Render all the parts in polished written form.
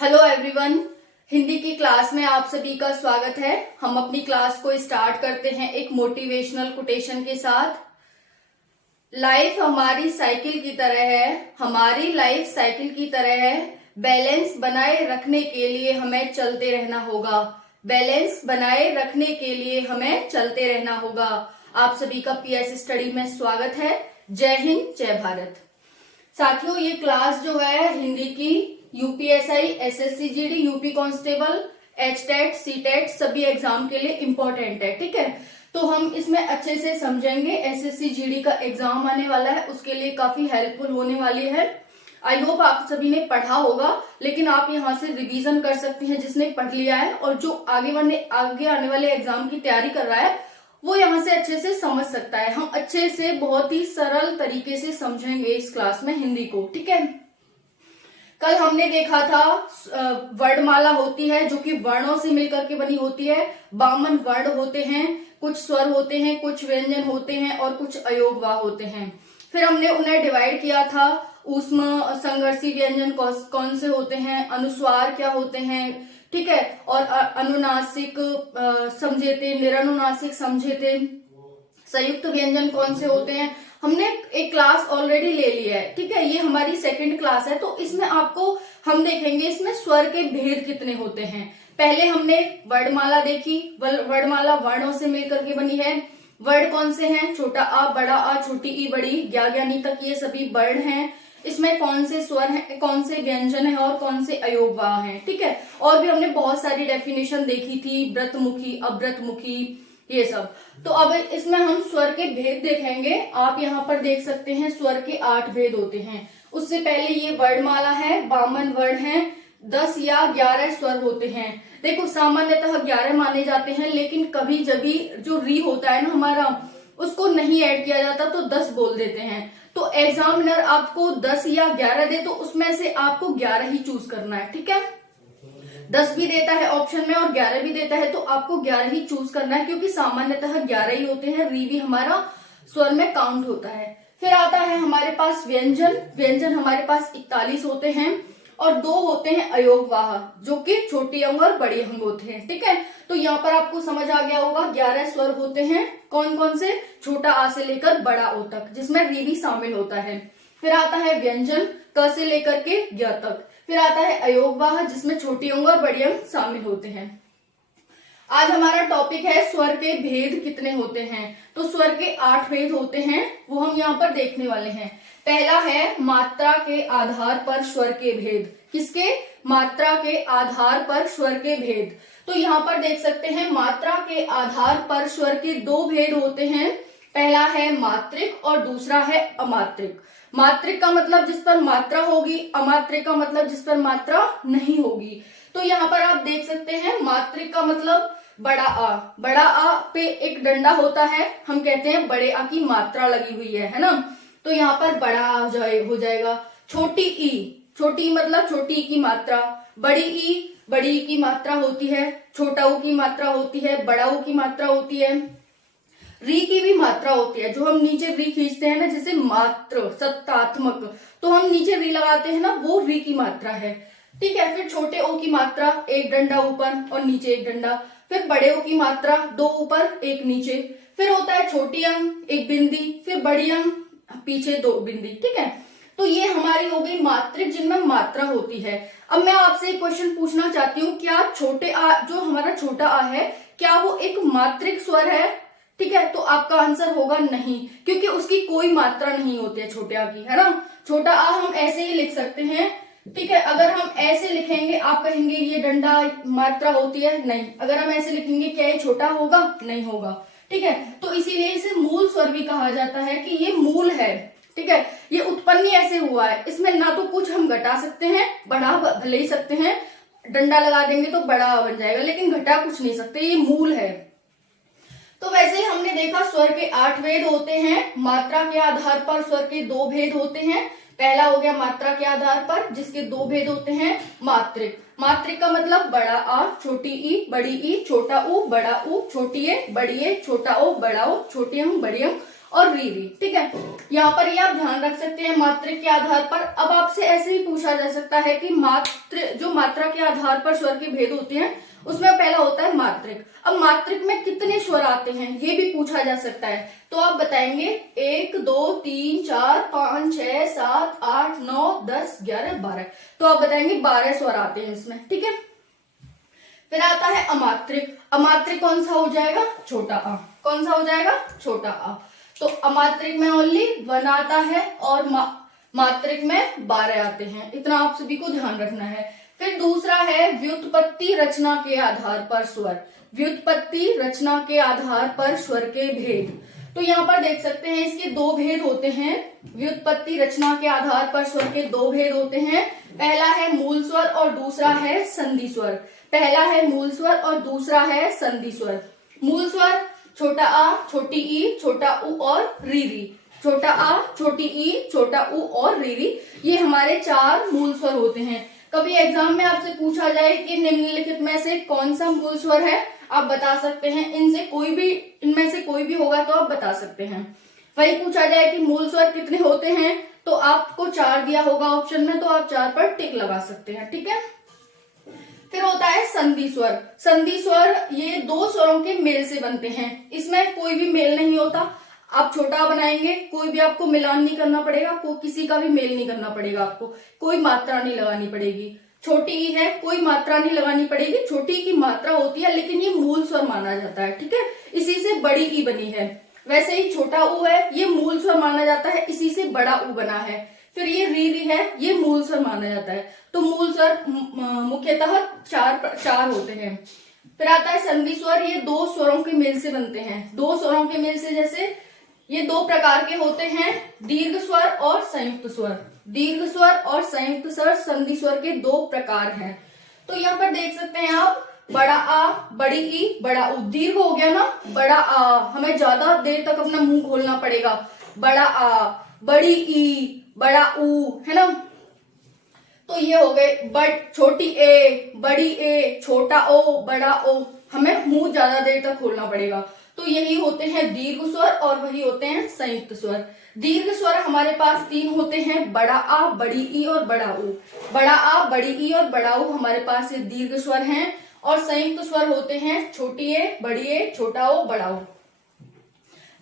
Hello everyone. Hindi की class में आप सभी का स्वागत है। हम अपनी क्लास को स्टार्ट करते हैं एक मोटिवेशनल कोटेशन के साथ। लाइफ हमारी साइकिल की तरह है, हमारी लाइफ साइकिल की तरह है। बैलेंस बनाए रखने के लिए हमें चलते रहना होगा। बैलेंस बनाए रखने के लिए हमें चलते रहना होगा। आप सभी का पीएस स्टडी में स्वागत है। जय हिंद, जय भारत। साथियों, ये क्लास जो है हिंदी की UPSI, SSC GD, UP constable, HTET, CTET सभी एग्जाम के लिए इम्पोर्टेंट है। ठीक है, तो हम इसमें अच्छे से समझेंगे। एसएससी जीडी का एग्जाम आने वाला है, उसके लिए काफी हेल्पफुल होने वाली है। आई होप आप सभी ने पढ़ा होगा, लेकिन आप यहाँ से रिवीजन कर सकते हैं जिसने पढ़ लिया है, और जो आगे आने वाले एग्जाम की तैयारी कर रहा है वो यहाँ से अच्छे से समझ सकता है। हम अच्छे से बहुत ही सरल तरीके से समझेंगे इस क्लास में हिंदी को। ठीक है, कल हमने देखा था वर्णमाला होती है जो कि वर्णों से मिलकर के बनी होती है। 52 वर्ण होते हैं, कुछ स्वर होते हैं, कुछ व्यंजन होते हैं और कुछ अयोगवा होते हैं। फिर हमने उन्हें डिवाइड किया था। ऊष्म संघर्षी व्यंजन कौन से होते हैं, अनुस्वार क्या होते हैं, ठीक है, और अनुनासिक समझे थे, निरनुनासिक समझे थे, संयुक्त व्यंजन कौन से होते हैं। हमने एक क्लास ऑलरेडी ले लिया है। ठीक है, ये हमारी सेकंड क्लास है, तो इसमें आपको हम देखेंगे इसमें स्वर के भेद कितने होते हैं। पहले हमने वर्णमाला देखी। वर्णमाला वर्णों से मिलकर के बनी है। वर्ण कौन से हैं, छोटा आ, बड़ा आ, छोटी ई, बड़ी ज्ञा ज्ञानी तक, ये सभी वर्ण हैं। इसमें कौन से स्वर हैं, कौन से व्यंजन है और कौन से अयोगवा हैं। ठीक है, और भी हमने बहुत सारी डेफिनेशन देखी थी, व्रतमुखी, अव्रतमुखी, ये सब। तो अब इसमें हम स्वर के भेद देखेंगे। आप यहाँ पर देख सकते हैं स्वर के 8 भेद होते हैं। उससे पहले ये वर्णमाला है, 52 वर्ण हैं, 10 या 11 स्वर होते हैं। देखो, सामान्यतः 11 माने जाते हैं, लेकिन कभी जभी जो री होता है ना हमारा, उसको नहीं ऐड किया जाता तो 10 बोल देते हैं। तो एग्जामिनर आपको 10 या 11 दे तो उसमें से आपको 11 ही चूज करना है। ठीक है, 10 भी देता है ऑप्शन में और 11 भी देता है, तो आपको 11 ही चूज करना है, क्योंकि सामान्यतः 11 ही होते हैं। री भी हमारा स्वर में काउंट होता है। फिर आता है हमारे पास व्यंजन। व्यंजन हमारे पास 41 होते हैं और 2 होते हैं अयोगवाह, जो कि छोटी अंग और बड़ी अंग होते हैं। ठीक है, तो यहाँ पर आपको समझ आ गया होगा 11 स्वर होते हैं। कौन कौन से, छोटा आ से लेकर बड़ा ओ तक, जिसमें री भी शामिल होता है। फिर आता है व्यंजन, क से लेकर के ज्ञ तक। फिर आता है अयोगवाह, जिसमें छोटी अंग और बड़ी अंग शामिल होते हैं। आज हमारा टॉपिक है स्वर के भेद कितने होते हैं। तो स्वर के 8 भेद होते हैं, वो हम यहाँ पर देखने वाले हैं। पहला है मात्रा के आधार पर स्वर के भेद। किसके, मात्रा के आधार पर स्वर के भेद। तो यहाँ पर देख सकते हैं मात्रा के आधार पर स्वर के 2 भेद होते हैं। पहला है मात्रिक और दूसरा है अमात्रिक। मात्रिक का मतलब जिस पर मात्रा होगी, अमात्रिक का मतलब जिस पर मात्रा नहीं होगी। तो यहाँ पर आप देख सकते हैं मात्रिक का मतलब बड़ा आ। बड़ा आ पे एक डंडा होता है, हम कहते हैं बड़े आ की मात्रा लगी हुई है ना, तो यहाँ पर बड़ा आ हो जाएगा। छोटी ई, छोटी ई मतलब छोटी ई की मात्रा। बड़ी ई, बड़ी ई की मात्रा होती है। छोटा ऊ की मात्रा होती है, बड़ा ऊ की मात्रा होती है। री की भी मात्रा होती है, जो हम नीचे री खींचते हैं ना, जैसे मात्र, सत्तात्मक, तो हम नीचे री लगाते हैं ना, वो री की मात्रा है। ठीक है, फिर छोटे ओ की मात्रा, एक डंडा ऊपर और नीचे एक डंडा। फिर बड़े ओ की मात्रा, 2 ऊपर एक नीचे। फिर होता है छोटी अंग, एक बिंदी, फिर बड़ी अंग, पीछे 2 बिंदी। ठीक है, तो ये हमारी हो गई मात्रिक, जिनमें मात्रा होती है। अब मैं आपसे एक क्वेश्चन पूछना चाहती हूँ, क्या छोटे आ, जो हमारा छोटा आ है, क्या वो एक मात्रिक स्वर है? ठीक है, तो आपका आंसर होगा नहीं, क्योंकि उसकी कोई मात्रा नहीं होती है छोटे आ की, है ना। छोटा आ हम ऐसे ही लिख सकते हैं। ठीक है, अगर हम ऐसे लिखेंगे आप कहेंगे ये डंडा मात्रा होती है, नहीं। अगर हम ऐसे लिखेंगे क्या ये छोटा होगा? नहीं होगा। ठीक है, तो इसीलिए इसे मूल स्वर भी कहा जाता है कि ये मूल है। ठीक है, ये उत्पन्न ऐसे हुआ है, इसमें ना तो कुछ हम घटा सकते हैं, बढ़ा भले ही सकते हैं, डंडा लगा देंगे तो बड़ा बन जाएगा, लेकिन घटा कुछ नहीं सकते, ये मूल है। तो वैसे ही हमने देखा स्वर के 8 भेद होते हैं। मात्रा के आधार पर स्वर के 2 भेद होते हैं। पहला हो गया मात्रा के आधार पर, जिसके 2 भेद होते हैं। मात्रिक, मात्रिक का मतलब बड़ा आ, छोटी ई, बड़ी ई, छोटा ऊ, बड़ा ऊ, छोटी ए, बड़ी ए, छोटा ओ, बड़ा ओ, छोटी अंग, बड़ी अंग और रीरी। ठीक है, यहाँ पर ये आप ध्यान रख सकते हैं मात्रिक के आधार पर। अब आपसे ऐसे ही पूछा जा सकता है कि जो मात्रा के आधार पर स्वर के भेद होते हैं उसमें पहला होता है मात्रिक। अब मात्रिक में कितने स्वर आते हैं ये भी पूछा जा सकता है, तो आप बताएंगे 1 2 3 4 5 6 7 8 9 10 11 12, तो आप बताएंगे 12 स्वर आते हैं इसमें। ठीक है, फिर आता है अमात्रिक। अमात्रिक कौन सा हो जाएगा? छोटा आ। कौन सा हो जाएगा? छोटा आ। तो अमात्रिक में ओनली 1 आता है और मात्रिक में 12 आते हैं, इतना आप सभी को ध्यान रखना है। फिर दूसरा है व्युत्पत्ति रचना के आधार पर स्वर। व्युत्पत्ति रचना के आधार पर स्वर के भेद, तो यहाँ पर देख सकते हैं इसके 2 भेद होते हैं। व्युत्पत्ति रचना के आधार पर स्वर के 2 भेद होते हैं। पहला है मूल स्वर और दूसरा है संधि स्वर। पहला है मूल स्वर और दूसरा है संधि स्वर। मूल स्वर छोटा आ, छोटी ई, छोटा उ और रीरी। छोटा आ, छोटी ई, छोटा उ और रीरी, ये हमारे 4 मूल स्वर होते हैं। कभी एग्जाम में आपसे पूछा जाए कि निम्नलिखित में से कौन सा मूल स्वर है, आप बता सकते हैं। इनमें से कोई भी होगा तो आप बता सकते हैं। वही पूछा जाए कि मूल स्वर कितने होते हैं, तो आपको 4 दिया होगा ऑप्शन में, तो आप 4 पर टिक लगा सकते हैं। ठीक है, फिर होता है संधि स्वर। संधि स्वर ये 2 स्वरों के मेल से बनते हैं, इसमें कोई भी मेल नहीं होता। आप छोटा बनाएंगे, कोई भी आपको मिलान नहीं करना पड़ेगा, किसी का भी मेल नहीं करना पड़ेगा, आपको कोई मात्रा नहीं लगानी पड़ेगी। छोटी ई है, कोई मात्रा नहीं लगानी पड़ेगी। छोटी की मात्रा होती है लेकिन ये मूल स्वर माना जाता है। ठीक है, इसी से बड़ी ई बनी है। वैसे ही छोटा उ है, ये मूल स्वर माना जाता है, इसी से बड़ा उ बना है। फिर ये री है, ये मूल स्वर माना जाता है। तो मूल स्वर मुख्यतः 4 होते हैं। फिर आता है संधि स्वर। ये 2 स्वरों के मेल से बनते हैं। 2 स्वरों के मेल से, जैसे ये 2 प्रकार के होते हैं, दीर्घ स्वर और संयुक्त स्वर। दीर्घ स्वर और संयुक्त स्वर संधि स्वर के 2 प्रकार हैं। तो यहाँ पर देख सकते हैं आप, बड़ा आ, बड़ी ई, बड़ा उ। दीर्घ हो गया ना, बड़ा आ, हमें ज्यादा देर तक अपना मुंह खोलना पड़ेगा। बड़ा आ, बड़ी ई, बड़ा उ, है ना। तो ये हो गए छोटी ए, बड़ी ए, छोटा ओ, बड़ा ओ, हमें मुंह ज्यादा देर तक खोलना पड़ेगा। तो यही होते हैं दीर्घ स्वर और वही होते हैं संयुक्त स्वर। दीर्घ स्वर हमारे पास 3 होते हैं, बड़ा आ, बड़ी ई और बड़ा उ। बड़ा आ, बड़ी ई और बड़ा उ हमारे पास ये दीर्घ स्वर हैं। और संयुक्त स्वर होते हैं छोटी ए, बड़ी ए, छोटा ओ, बड़ा ओ।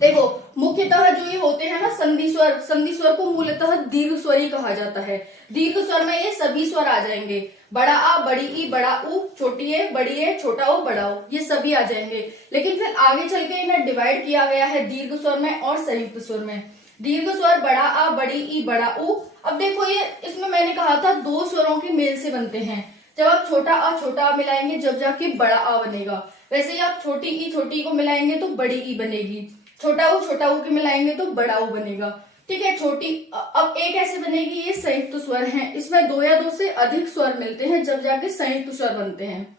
देखो मुख्यतः जो ये होते हैं ना संधि स्वर, संधि स्वर को मूलतः दीर्घ स्वर ही कहा जाता है। दीर्घ स्वर में ये सभी स्वर आ जाएंगे, बड़ा आ, बड़ी ई, बड़ा उ, छोटी ए, बड़ी ए, छोटा ओ, बड़ा ओ, ये सभी आ जाएंगे। लेकिन फिर आगे चल के इन्हें डिवाइड किया गया है दीर्घ स्वर में और संयुक्त स्वर में। दीर्घ स्वर बड़ा आ, बड़ी ई, बड़ा उ। अब देखो ये इसमें मैंने कहा था 2 स्वरों के मेल से बनते हैं। जब आप छोटा आ मिलाएंगे जब जाके बड़ा आ बनेगा। वैसे ही आप छोटी ई को मिलाएंगे तो बड़ी ई बनेगी। छोटा उ के मिलाएंगे तो बड़ा उ बनेगा। ठीक है, अब एक ऐसे बनेगी, ये संयुक्त स्वर हैं। इसमें 2 या 2 से अधिक स्वर मिलते हैं जब जाके संयुक्त स्वर बनते हैं।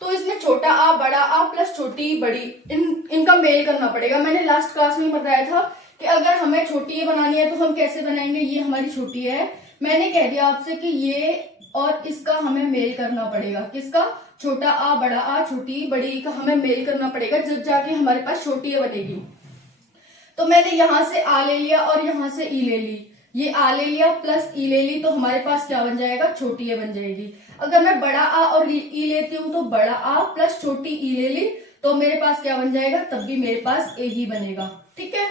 तो इसमें छोटा आ, बड़ा आ प्लस छोटी बड़ी, इनका मेल करना पड़ेगा। मैंने लास्ट क्लास में बताया था कि अगर हमें छोटी ए बनानी है तो हम कैसे बनाएंगे। ये हमारी छोटी है, मैंने कह दिया आपसे कि ये और इसका हमें मेल करना पड़ेगा। किसका? छोटा आ, बड़ा आ, छोटी बड़ी ई का हमें मेल करना पड़ेगा जब जाके हमारे पास छोटी ए बनेगी। तो मैंने यहां से आ ले लिया और यहां से ई ले ली। ये आ ले लिया प्लस ई ले ली, तो हमारे पास क्या बन जाएगा? छोटी ए बन जाएगी। अगर मैं बड़ा आ और ई लेती हूँ तो बड़ा आ प्लस छोटी ई ले ली, तो मेरे पास क्या बन जाएगा? तब भी मेरे पास ए ही बनेगा। ठीक है,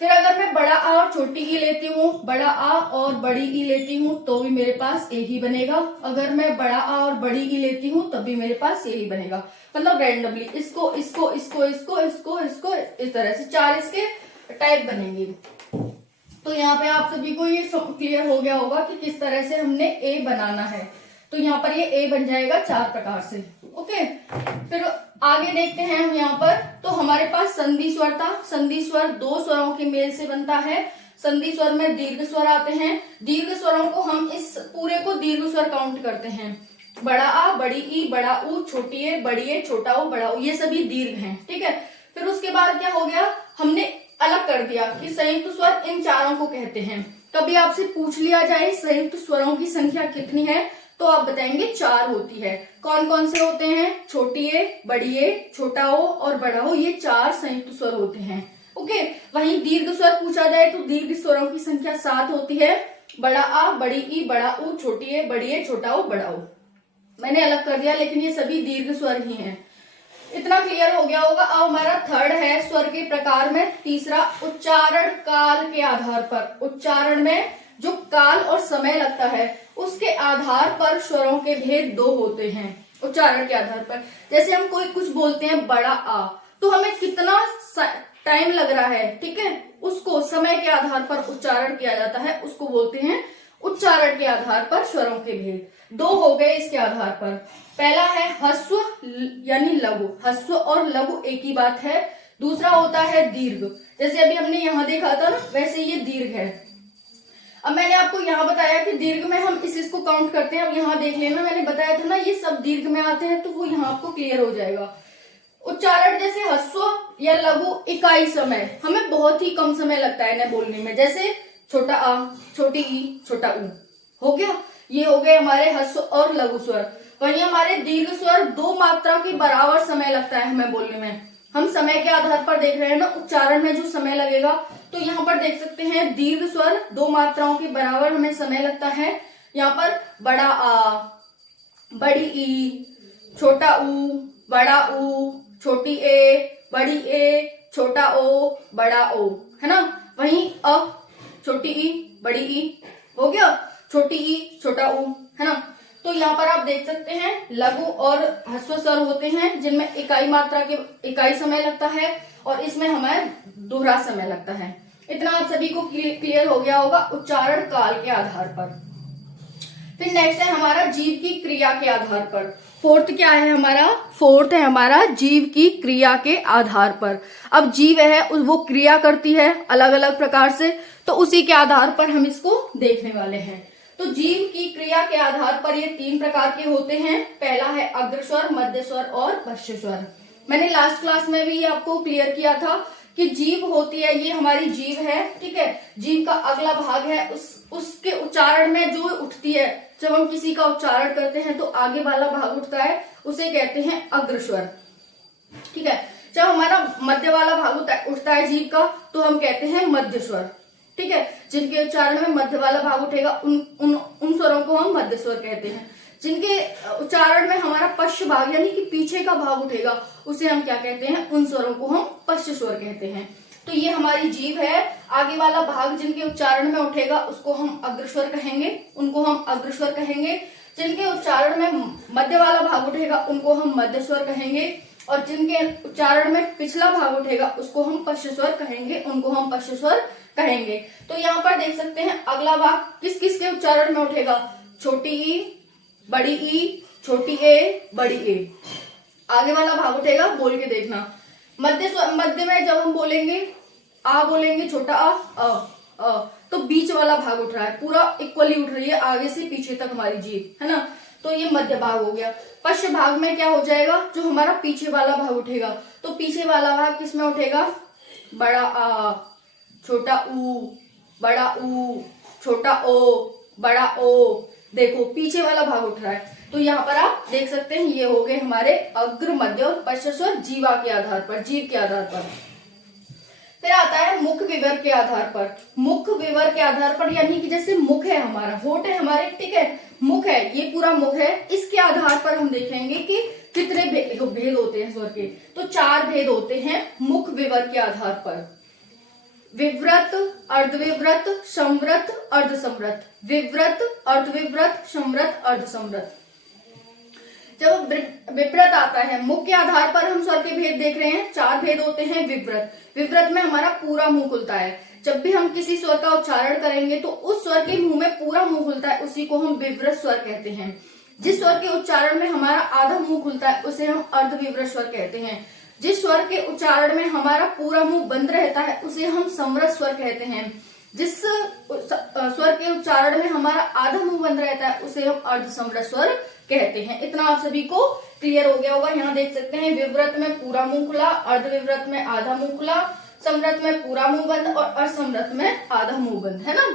फिर अगर मैं बड़ा आ और छोटी ई लेती हूँ, बड़ा आ और बड़ी ई लेती हूँ, तो भी मेरे पास ए ही बनेगा। अगर मैं बड़ा आ और बड़ी ई लेती हूँ तब भी मेरे पास ए ही बनेगा। मतलब रैंडमली इसको इसको इसको इसको इसको इसको इस तरह से 4 इसके टाइप बनेंगे। तो यहाँ पे आप सभी को ये क्लियर हो गया होगा कि किस तरह से हमने ए बनाना है। तो यहाँ पर ये ए बन जाएगा 4 प्रकार से। ओके, फिर आगे देखते हैं हम यहाँ पर। तो हमारे पास संधि स्वर था। संधि स्वर 2 स्वरों के मेल से बनता है। संधि स्वर में दीर्घ स्वर आते हैं। दीर्घ स्वरों को हम इस पूरे को दीर्घ स्वर काउंट करते हैं। बड़ा आ, बड़ी ई, बड़ा उ, छोटी ए, बड़ी ए, छोटा उ, बड़ा उ, ये सभी दीर्घ हैं। ठीक है, फिर उसके बाद क्या हो गया, हमने अलग कर दिया कि संयुक्त स्वर इन 4 को कहते हैं। कभी आपसे पूछ लिया जाए संयुक्त स्वरों की संख्या कितनी है, तो आप बताएंगे 4 होती है। कौन कौन से होते हैं? छोटी ए, बड़ी ए, छोटा ओ और बड़ा ओ, ये 4 संयुक्त स्वर होते हैं। ओके। वहीं दीर्घ स्वर पूछा जाए तो दीर्घ स्वरों की संख्या 7 होती है। बड़ा आ, बड़ी ई, बड़ा ऊ, छोटी ए, बड़ी ए, छोटा ओ, बड़ा ओ। मैंने अलग कर दिया, लेकिन ये सभी दीर्घ स्वर ही हैं। इतना क्लियर हो गया होगा। अब हमारा थर्ड है स्वर के प्रकार में तीसरा, उच्चारण काल के आधार पर। उच्चारण में जो काल और समय लगता है उसके आधार पर स्वरों के भेद दो होते हैं। उच्चारण के आधार पर, जैसे हम कोई कुछ बोलते हैं बड़ा आ, तो हमें कितना टाइम लग रहा है, ठीक है, उसको समय के आधार पर उच्चारण किया जाता है, उसको बोलते हैं उच्चारण के आधार पर स्वरों के भेद। दो हो गए इसके आधार पर। पहला है ह्रस्व यानी लघु। ह्रस्व और लघु एक ही बात है। दूसरा होता है दीर्घ, जैसे अभी हमने यहां देखा था ना, वैसे ये दीर्घ है। अब मैंने आपको यहाँ बताया कि दीर्घ में हम इसको काउंट करते हैं। अब यहाँ देख लेना, मैंने बताया था ना ये सब दीर्घ में आते हैं, तो वो यहाँ आपको क्लियर हो जाएगा। उच्चारण जैसे ह्रस्व या लघु इकाई समय, हमें बहुत ही कम समय लगता है इन्हें बोलने में, जैसे छोटा आ, छोटी ई, छोटा ऊ, हो गया। ये हो गए हमारे ह्रस्व और लघु स्वर। वहीं हमारे दीर्घ स्वर 2 मात्रा के बराबर समय लगता है हमें बोलने में। हम समय के आधार पर देख रहे हैं ना, उच्चारण में जो समय लगेगा, तो यहाँ पर देख सकते हैं दीर्घ स्वर 2 मात्राओं के बराबर हमें समय लगता है। यहाँ पर बड़ा आ, बड़ी ई, छोटा ऊ, बड़ा ऊ, छोटी ए, बड़ी ए, छोटा ओ, बड़ा ओ, है ना। वहीं अ, छोटी ई, बड़ी ई, हो गया, छोटी ई, छोटा ऊ, है ना। तो यहाँ पर आप देख सकते हैं लघु और ह्रस्व स्वर होते हैं जिनमें इकाई मात्रा के इकाई समय लगता है, और इसमें हमें दोहरा समय लगता है। इतना आप सभी को क्लियर हो गया होगा उच्चारण काल के आधार पर। फिर नेक्स्ट है हमारा जीव की क्रिया के आधार पर। फोर्थ क्या है हमारा? फोर्थ है हमारा जीव की क्रिया के आधार पर। अब जीव है वो क्रिया करती है अलग अलग प्रकार से, तो उसी के आधार पर हम इसको देखने वाले हैं। तो जीव की क्रिया के आधार पर ये 3 प्रकार के होते हैं। पहला है अग्रस्वर, मध्य स्वर और पश्च स्वर। मैंने लास्ट क्लास में भी आपको क्लियर किया था कि जीव होती है, ये हमारी जीव है, ठीक है। जीव का अगला भाग है, उसके उच्चारण में जो उठती है, जब हम किसी का उच्चारण करते हैं तो आगे वाला भाग उठता है, उसे कहते हैं अग्रस्वर, ठीक है। जब हमारा मध्य वाला भाग उठता है जीव का, तो हम कहते हैं मध्य स्वर, ठीक है। जिनके उच्चारण में मध्य वाला भाग उठेगा उन स्वरों को हम मध्य स्वर कहते हैं। जिनके उच्चारण में हमारा पश्च भाग यानी कि पीछे का भाग उठेगा, उसे हम क्या कहते हैं? उन स्वरों को हम पश्च स्वर कहते हैं। तो ये हमारी जीभ है। आगे वाला भाग जिनके उच्चारण में उठेगा उसको हम अग्रस्वर कहेंगे, उनको हम अग्रस्वर कहेंगे। जिनके उच्चारण में मध्य वाला भाग उठेगा उनको हम मध्य स्वर कहेंगे, और जिनके उच्चारण में पिछला भाग उठेगा उसको हम पश्च स्वर कहेंगे, उनको हम पश्च स्वर कहेंगे। तो यहाँ पर देख सकते हैं अगला भाग किस किस के उच्चारण में उठेगा? छोटी ई, बड़ी ई, छोटी ए, बड़ी ए। आगे वाला भाग उठेगा, बोल के देखना। मध्य में जब हम बोलेंगे आ बोलेंगे, छोटा आ, तो बीच वाला भाग उठ रहा है, पूरा इक्वली उठ रही है आगे से पीछे तक हमारी जीभ, है ना। तो ये मध्य भाग हो गया। पश्च भाग में क्या हो जाएगा? जो हमारा पीछे वाला भाग उठेगा, तो पीछे वाला भाग किसमें उठेगा? बड़ा आ, छोटा ऊ, बड़ा ऊ, छोटा ओ, बड़ा ओ। देखो पीछे वाला भाग उठ रहा है। तो यहाँ पर आप देख सकते हैं ये हो गए हमारे अग्र, मध्य और पश्च स्वर जीवा के आधार पर, जीव के आधार पर। फिर आता है मुख विवर के आधार पर। मुख विवर के आधार पर यानी कि जैसे मुख है हमारा, होठ है हमारे, ठीक है, मुख है, ये पूरा मुख है, इसके आधार पर हम देखेंगे कि कितने भेद होते हैं स्वर के। तो 4 भेद होते हैं मुख विवर के आधार पर। विव्रत, अर्धविव्रत, संव्रत, अर्धसंव्रत। विव्रत, अर्धविव्रत, संव्रत, अर्धसंव्रत। जब विव्रत आता है, मुख के आधार पर हम स्वर के भेद देख रहे हैं। 4 भेद होते हैं विव्रत। विव्रत में हमारा पूरा मुंह खुलता है। जब भी हम किसी स्वर का उच्चारण करेंगे तो उस स्वर के मुंह में पूरा मुंह खुलता है, उसी को हम विव्रत स्वर कहते हैं। जिस स्वर के उच्चारण में हमारा आधा मुंह खुलता है उसे हम अर्धविव्रत स्वर कहते हैं। जिस स्वर के उच्चारण में हमारा पूरा मुंह बंद रहता है उसे हम संवृत स्वर कहते हैं। जिस स्वर के उच्चारण में हमारा आधा मुंह बंद रहता है उसे हम अर्धसंवृत स्वर कहते हैं। इतना आप सभी को क्लियर हो गया होगा। यहाँ देख सकते हैं विव्रत में पूरा मुंह खुला, अर्धविव्रत में आधा मुंह खुला, संवृत में पूरा मुंह बंद और असंवृत में आधा मुंह बंद, है ना।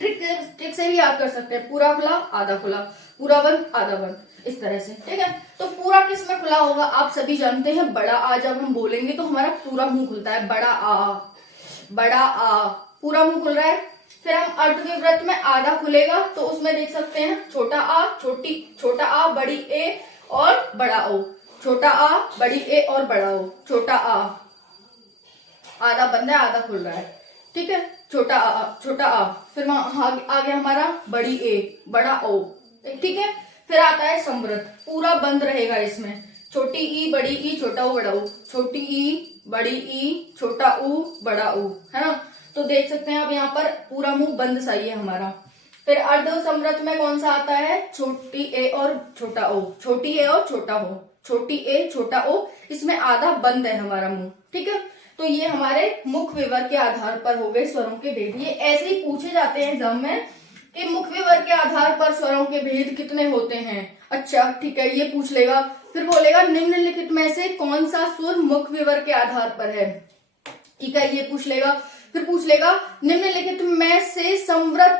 ट्रिक से ही याद कर सकते हैं, पूरा खुला, आधा खुला, पूरा बंद, आधा बंद। इस तरह से, ठीक है। तो पूरा किस में खुला होगा, आप सभी जानते हैं बड़ा आ जब हम बोलेंगे तो हमारा पूरा मुंह खुलता है, बड़ा आ, बड़ा आ, पूरा मुंह खुल रहा है। फिर हम अर्धविवृत में आधा खुलेगा, तो उसमें देख सकते हैं छोटा आ, छोटा आ, बड़ी ए और बड़ा ओ, छोटा आ, बड़ी ए और बड़ा ओ, छोटा आ, आधा बंद है आधा खुल रहा है, ठीक है, छोटा आ, फिर आगे हमारा बड़ी ए, बड़ा ओ, ठीक है। फिर आता है समवृत, पूरा बंद रहेगा इसमें, छोटी ई, बड़ी ई, छोटा ऊ, बड़ा ऊ, छोटी ई, बड़ी ई, छोटा ऊ, बड़ा ऊ, है ना। तो देख सकते हैं आप यहाँ पर पूरा मुंह बंद सा ही है हमारा। फिर अर्ध समवृत में कौन सा आता है, छोटी ए और छोटा ओ, छोटी ए और छोटा ओ, छोटी ए छोटा ओ, इसमें आधा बंद है हमारा मुंह, ठीक है। तो ये हमारे मुख विवर के आधार पर हो गए स्वरों के भेद। ये ऐसे ही पूछे जाते हैं एग्जाम में कि मुख विवर के आधार पर स्वरों के भेद कितने होते हैं। अच्छा ठीक है, ये पूछ लेगा। फिर बोलेगा निम्नलिखित में से कौन सा स्वर मुख विवर के आधार पर है, ठीक है, ये पूछ लेगा। फिर पूछ लेगा निम्नलिखित में से समवृत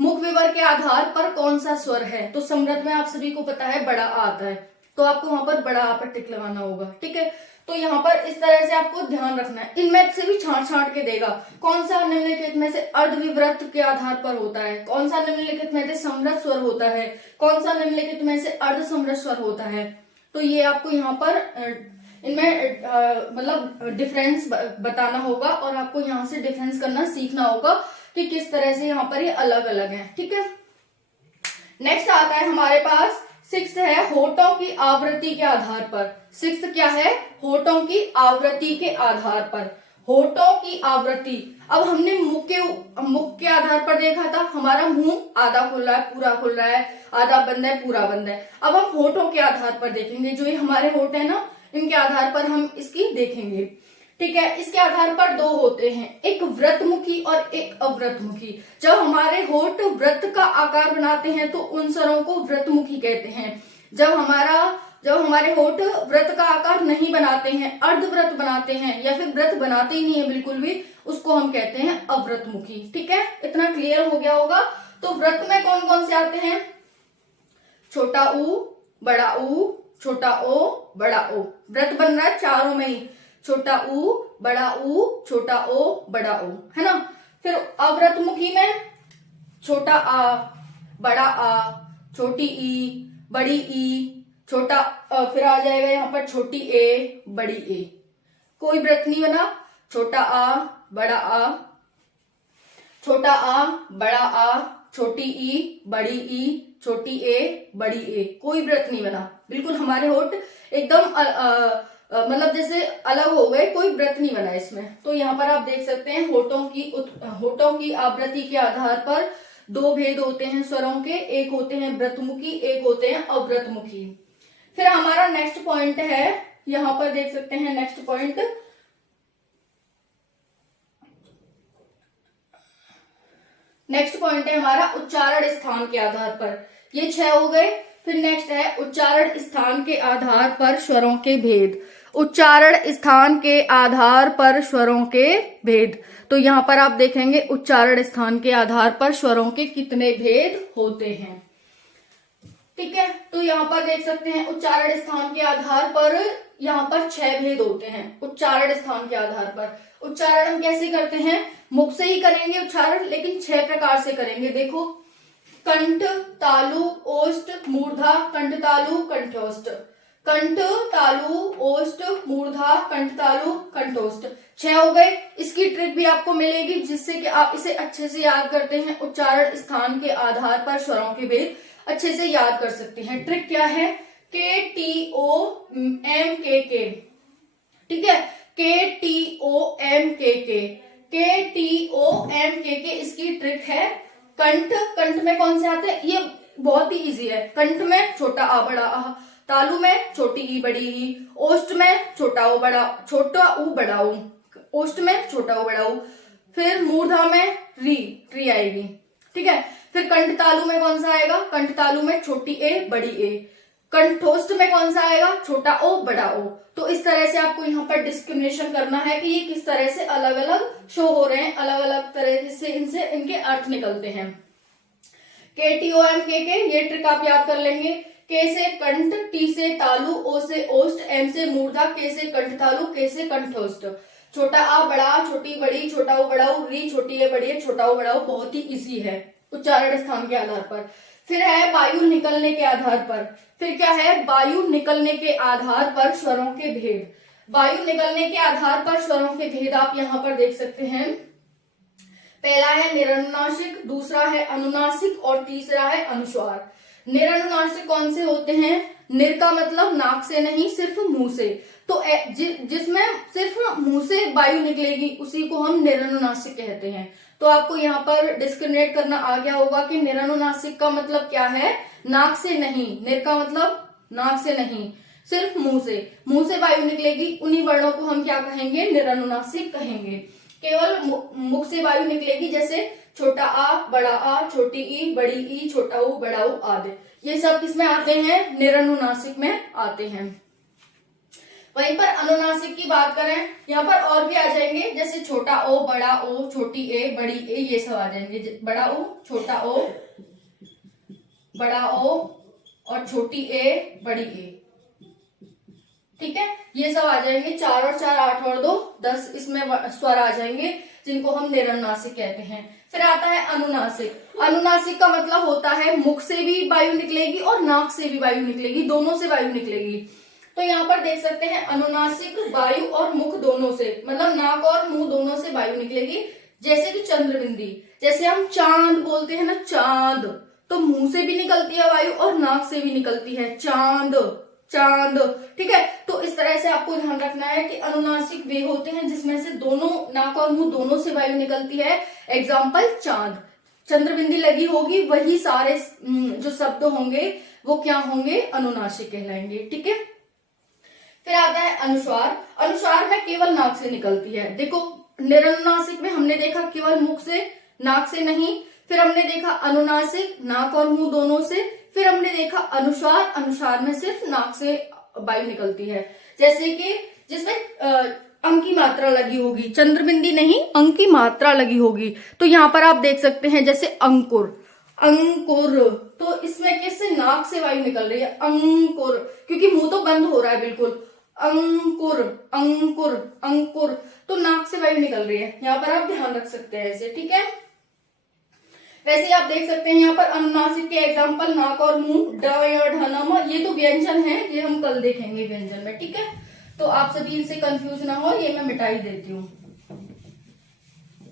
मुख विवर के आधार पर कौन सा स्वर है। तो समवृत में आप सभी को पता है बड़ा आ आता है, तो आपको वहां पर बड़ा आ पर टिक लगाना होगा, ठीक है। तो यहाँ पर इस तरह से आपको ध्यान रखना है। इनमें से भी छांट के देगा कौन सा निम्नलिखित में से अर्धविवृत के आधार पर होता है, कौन सा निम्नलिखित में से समवृत स्वर होता है, कौन सा निम्नलिखित में से अर्ध समवृत स्वर होता है। तो ये आपको यहाँ पर इनमें मतलब डिफरेंस बताना होगा और आपको यहाँ से डिफरेंस करना सीखना होगा कि किस तरह से यहाँ पर ये अलग अलग है, ठीक है। नेक्स्ट आता है हमारे पास सिक्स्थ है होठों की आवृत्ति के आधार पर। सिक्स्थ क्या है, होठों की आवृत्ति के आधार पर। होठों की आवृत्ति, अब हमने मुख के आधार पर देखा था, हमारा मुंह आधा खुल रहा है, पूरा खुल रहा है, आधा बंद है, पूरा बंद है। अब हम होठों के आधार पर देखेंगे, जो ये हमारे होठ है ना, इनके आधार पर हम इसकी देखेंगे, ठीक है। इसके आधार पर दो होते हैं, एक व्रतमुखी और एक अव्रतमुखी। जब हमारे होठ व्रत का आकार बनाते हैं तो उन स्वरों को व्रतमुखी कहते हैं। जब हमारे होठ व्रत का आकार नहीं बनाते हैं, अर्धव्रत बनाते हैं या फिर व्रत बनाते ही नहीं है बिल्कुल भी, उसको हम कहते हैं अव्रतमुखी, ठीक है। इतना क्लियर हो गया होगा। तो व्रत में कौन कौन से आते हैं, छोटा ऊ, बड़ा ऊ, छोटा ओ, बड़ा ओ। व्रत बन रहा है चारों में ही, छोटा ऊ, बड़ा ऊ, छोटा ओ, बड़ा ओ, है ना। फिर अव्रतमुखी में छोटा आ, बड़ा आ, छोटी ई, बड़ी ई, छोटा फिर आ जाएगा यहाँ पर छोटी ए, बड़ी ए। कोई व्रत नहीं बना, छोटा आ, बड़ा आ, छोटा आ, बड़ा आ, छोटी ई, बड़ी ई, छोटी ए, बड़ी ए। कोई व्रत नहीं बना, बिल्कुल हमारे होठ एकदम मतलब जैसे अलग हो गए, कोई व्रत नहीं बना इसमें। तो यहाँ पर आप देख सकते हैं होठों की आवृत्ति के आधार पर दो भेद होते हैं स्वरों के, एक होते हैं व्रतमुखी, एक होते हैं अव्रतमुखी। फिर हमारा नेक्स्ट पॉइंट है, यहाँ पर देख सकते हैं नेक्स्ट पॉइंट, है हमारा उच्चारण स्थान के आधार पर। ये 6 हो गए। फिर नेक्स्ट है उच्चारण स्थान के आधार पर स्वरों के भेद। उच्चारण स्थान के आधार पर स्वरों के भेद। तो यहाँ पर आप देखेंगे उच्चारण स्थान के आधार पर स्वरों के कितने भेद होते हैं, ठीक है। तो यहाँ पर देख सकते हैं उच्चारण स्थान के आधार पर यहाँ पर 6 भेद होते हैं उच्चारण स्थान के आधार पर। उच्चारण हम कैसे करते हैं, मुख से ही करेंगे उच्चारण, लेकिन 6 प्रकार से करेंगे। देखो, कंठ, तालु, ओष्ठ, मूर्धा, कंठ तालु, कंठोष्ठ। कंठ, तालु, ओष्ठ, मूर्धा, कंठ तालु, कंठोष्ठ। 6 हो गए। इसकी ट्रिक भी आपको मिलेगी जिससे कि आप इसे अच्छे से याद करते हैं। उच्चारण स्थान के आधार पर स्वरों के भेद अच्छे से याद कर सकते हैं। ट्रिक क्या है, KTOMKK, ठीक है, KTOMKK, KTOMKK इसकी ट्रिक है। कंठ में कौन से आते हैं, ये बहुत ही इजी है। कंठ में छोटा आ, बड़ा आ, तालु में छोटी ई, बड़ी ई, ओष्ठ में छोटा ऊ, बड़ा ऊ, ओष्ठ में छोटा ऊ, बड़ा ऊ। फिर मूर्धा में री आएगी, ठीक है। फिर कंठ तालु में कौन सा आएगा, कंठ तालु में छोटी ए, बड़ी ए। कंठोष्ठ में कौन सा आएगा, छोटा ओ, बड़ा ओ। तो इस तरह से आपको यहाँ पर डिस्क्रिमिनेशन करना है कि ये किस तरह से अलग अलग शो हो रहे हैं, अलग अलग तरह से इनके अर्थ निकलते हैं। KTOM के ये ट्रिक आप याद कर लेंगे। के से कंठ, टी से तालु, ओ से ओष्ठ, एम से मूर्धा, के से कंठ तालु, के से कंठोष्ठ। छोटा आ बड़ा आ, छोटी बड़ी, छोटा ओ बड़ा ऊ, री छोटी है बड़ी है, छोटा ओ बड़ा ऊ, बहुत ही इजी है उच्चारण स्थान के आधार पर। फिर है वायु निकलने के आधार पर। फिर क्या है? वायु निकलने के आधार पर स्वरों के भेद। वायु निकलने के आधार पर स्वरों के भेद आप यहाँ पर देख सकते हैं। पहला है निरनुनासिक, दूसरा है अनुनासिक और तीसरा है अनुस्वार। निरनुनासिक कौन से होते हैं? निर का मतलब नाक से नहीं, सिर्फ मुंह से। तो जिसमें सिर्फ मुंह से वायु निकलेगी उसी को हम निरनुनासिक कहते हैं। तो आपको यहाँ पर डिस्क्रिमिनेट करना आ गया होगा कि निरनुनासिक का मतलब क्या है? नाक से नहीं। निर का मतलब नाक से नहीं, सिर्फ मुंह से वायु निकलेगी, उन्हीं वर्णों को हम क्या कहेंगे? निरनुनासिक कहेंगे। केवल मुख से वायु निकलेगी, जैसे छोटा आ, बड़ा आ, छोटी ई, बड़ी ई, छोटा ऊ, बड़ा ऊ आदि। ये सब किसमें आते हैं? निरनुनासिक में आते हैं। वहीं पर अनुनासिक की बात करें, यहाँ पर और भी आ जाएंगे, जैसे छोटा ओ, बड़ा ओ, छोटी ए, बड़ी ए, ये सब आ जाएंगे। बड़ा ओ, छोटा ओ, बड़ा ओ और छोटी ए, बड़ी ए। ठीक है, ये सब आ जाएंगे। 4 और 4 8 और 2 10 इसमें स्वर आ जाएंगे जिनको हम निरनुनासिक कहते हैं। फिर आता है अनुनासिक। अनुनासिक का मतलब होता है मुख से भी वायु निकलेगी और नाक से भी वायु निकलेगी, दोनों से वायु निकलेगी। तो यहाँ पर देख सकते हैं अनुनासिक वायु और मुख दोनों से, मतलब नाक और मुंह दोनों से वायु निकलेगी। जैसे कि चंद्रबिंदी, जैसे हम चांद बोलते हैं ना, चांद, तो मुंह से भी निकलती है वायु और नाक से भी निकलती है, चांद चांद। ठीक है, तो इस तरह से आपको ध्यान रखना है कि अनुनासिक वे होते हैं जिसमें से दोनों, नाक और मुंह दोनों से वायु निकलती है। एग्जाम्पल चांद, चंद्रबिंदी लगी होगी, वही सारे जो शब्द होंगे वो क्या होंगे? अनुनासिक कहलाएंगे। ठीक है, फिर आता है अनुस्वार। अनुस्वार में केवल नाक से निकलती है। देखो, निरनुनासिक में हमने देखा केवल मुख से, नाक से नहीं। फिर हमने देखा अनुनासिक, नाक और मुंह दोनों से। फिर हमने देखा अनुस्वार, अनुस्वार में सिर्फ नाक से वायु निकलती है। जैसे कि जिसमें अंक की मात्रा लगी होगी, चंद्रबिंदी नहीं, अंक की मात्रा लगी होगी। तो यहाँ पर आप देख सकते हैं, जैसे अंकुर, अंकुर, तो इसमें किससे? नाक से वायु निकल रही है, अंकुर, क्योंकि मुंह तो बंद हो रहा है बिल्कुल। अंकुर, अंकुर, अंकुर, तो नाक से वायु निकल रही है। यहाँ पर आप ध्यान रख सकते हैं ऐसे। ठीक है, वैसे ही आप देख सकते हैं यहाँ पर अनुनासिक के एग्जाम्पल नाक और मुंह, ड या ढ न म, ये तो व्यंजन है, ये हम कल देखेंगे व्यंजन में। ठीक है, तो आप सभी इनसे कंफ्यूज ना हो, ये मैं मिटा ही देती हूँ।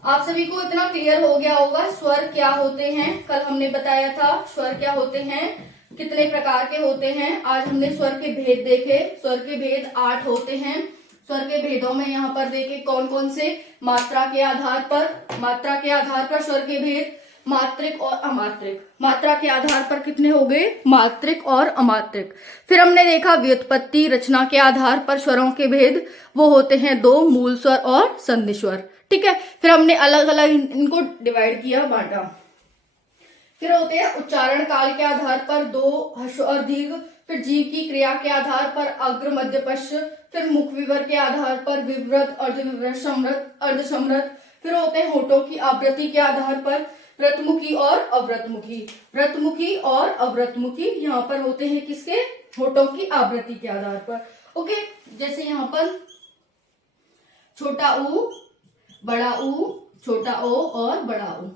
आप सभी को इतना क्लियर हो गया होगा स्वर क्या होते हैं। कल हमने बताया था स्वर क्या होते हैं, कितने प्रकार के होते हैं। आज हमने स्वर के भेद देखे। स्वर के भेद 8 होते हैं। स्वर के भेदों में यहाँ पर देखे कौन कौन से? मात्रा के आधार पर स्वर के भेद, मात्रिक और अमात्रिक। मात्रा के आधार पर कितने हो गए? मात्रिक और अमात्रिक। फिर हमने देखा व्युत्पत्ति, रचना के आधार पर स्वरों के भेद, वो होते हैं 2, मूल स्वर और संधि स्वर। ठीक है, फिर हमने अलग अलग इनको डिवाइड किया, बांटा। फिर होते हैं उच्चारण काल के आधार पर 2, ह्रस्व और दीर्घ। फिर जीव की क्रिया के आधार पर अग्र, मध्य, पश्च। फिर मुख विवर के आधार पर विवृत, अर्धविवृत, समृत, अर्धसमृत। फिर होते हैं होठों की आवृत्ति के आधार पर व्रतमुखी और अव्रतमुखी। व्रतमुखी और अव्रतमुखी यहाँ पर होते हैं किसके? होठों की आवृत्ति के आधार पर। ओके, जैसे यहाँ पर छोटा ऊ, बड़ा ऊ, छोटा ओ और बड़ा ऊ,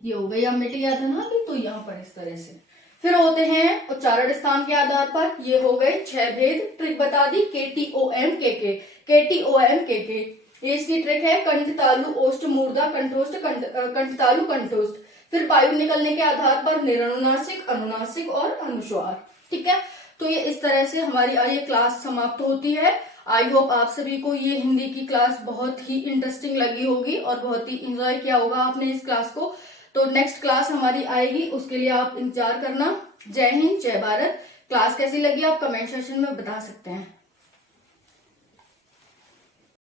ये हो गया, मिट गया था ना अभी, तो यहाँ पर इस तरह से। फिर होते हैं उच्चारण स्थान के आधार पर, ये हो गए 6 भेद। ट्रिक बता दी, KTOM KK, KTOM KK। ये इसकी ट्रिक है, कंठ तालु ओष्ठ मूर्धा कंठोष्ठ, कंठ तालु कंठोष्ठ। फिर वायु निकलने के आधार पर निरनुनासिक, अनुनासिक और अनुस्वार। ठीक है, तो ये इस तरह से हमारी ये क्लास समाप्त होती है। आई होप आप सभी को ये हिंदी की क्लास बहुत ही इंटरेस्टिंग लगी होगी और बहुत ही इंजॉय किया होगा आपने इस क्लास को। तो नेक्स्ट क्लास हमारी आएगी, उसके लिए आप इंतजार करना। जय हिंद, जय भारत। क्लास कैसी लगी आप कमेंट सेक्शन में बता सकते हैं।